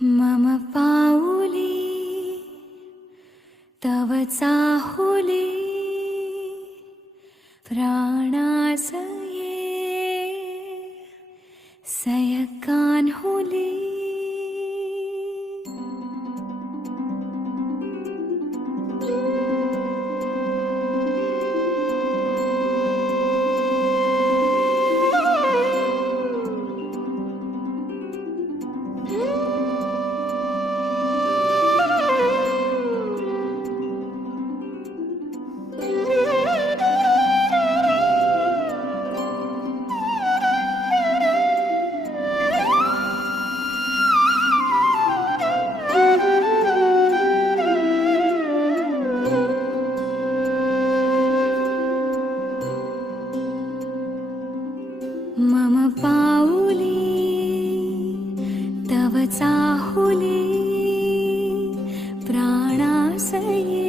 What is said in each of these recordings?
मम पाऊली तव चाहुली प्राणासये सयकान्हुली मम पाऊली तव चाहुली प्राणासये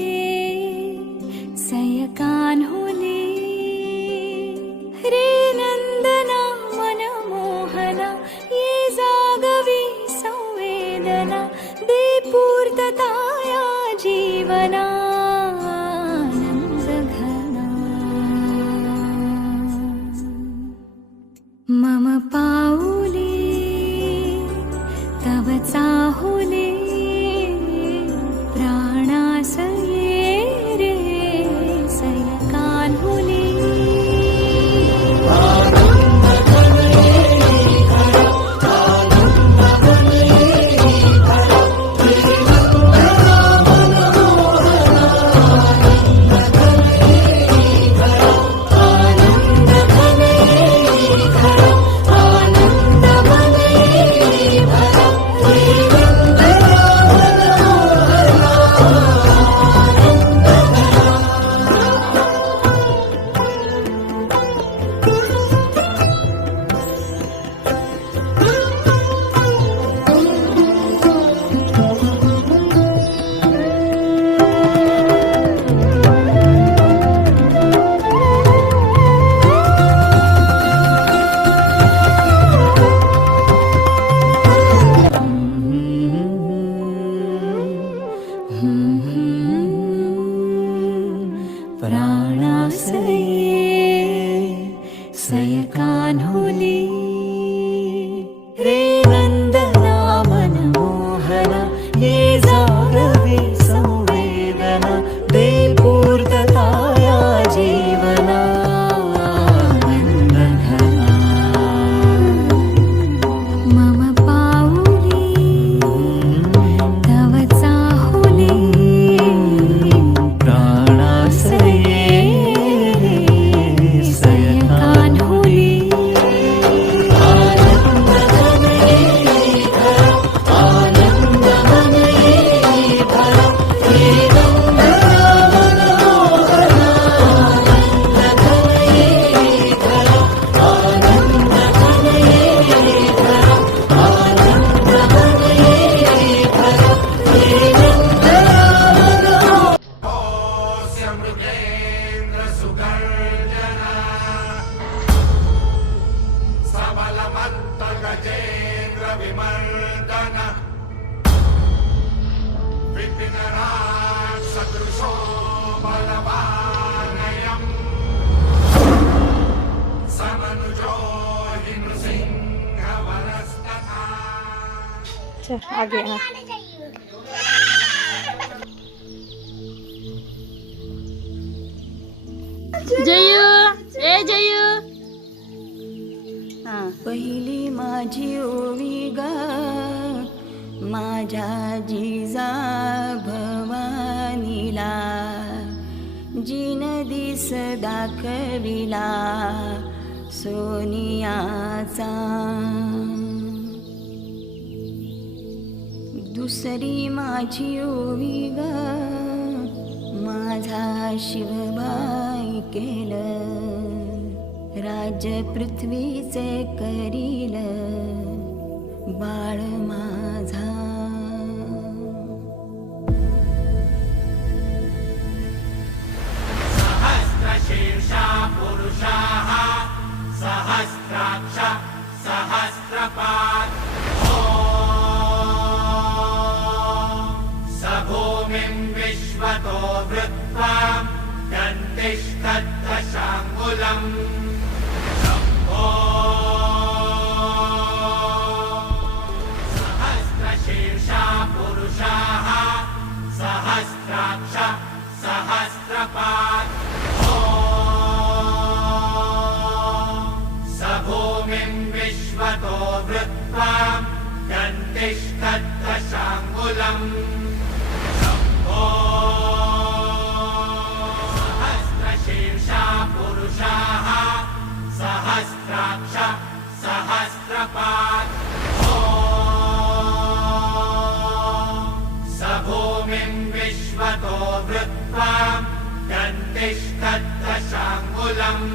सयकान्हुली रे नंदना मनमोहना ये जागवी संवेदना दे पूर्तताया जीवना मम पाऊली तव चाहुली प्राणासये रे सयकान्हुली प्राणासये सयकान्हुली रे नंदना मनमोहना ये जागवे संवेदना दे पूर्तताया जीवना नंदघना मम पाऊली तव चाहुली प्राणासये आगे हाँ जयू ए जयू हाँ पहिली माझी ओवी गा माझ्या जिजा भवानीला जिन दिस दाखविला सोनियाचा दुसरी माझी ओवी ग माझा शिवबाई केलं राज्य पृथ्वीचे करील बाळ माझा सहस्रशीर्षा पुरुषाः सहस्राक्ष सहस्रपात् ॐ वृत्वा दन्तिष्ठद्दशाङ्गुलम् सहस्रशीर्षा पुरुषाः सहस्राक्ष सहस्रपात् स भूमिं विश्वतो वृत्वा दन्तिष्ठद्दशाङ्गुलम् सहस्रशीर्षा पुरुषाः सहस्राक्ष सहस्रपात् स भूमिं विश्वतो वृत्वा दन्तिष्ठद्दशाङ्गुलम्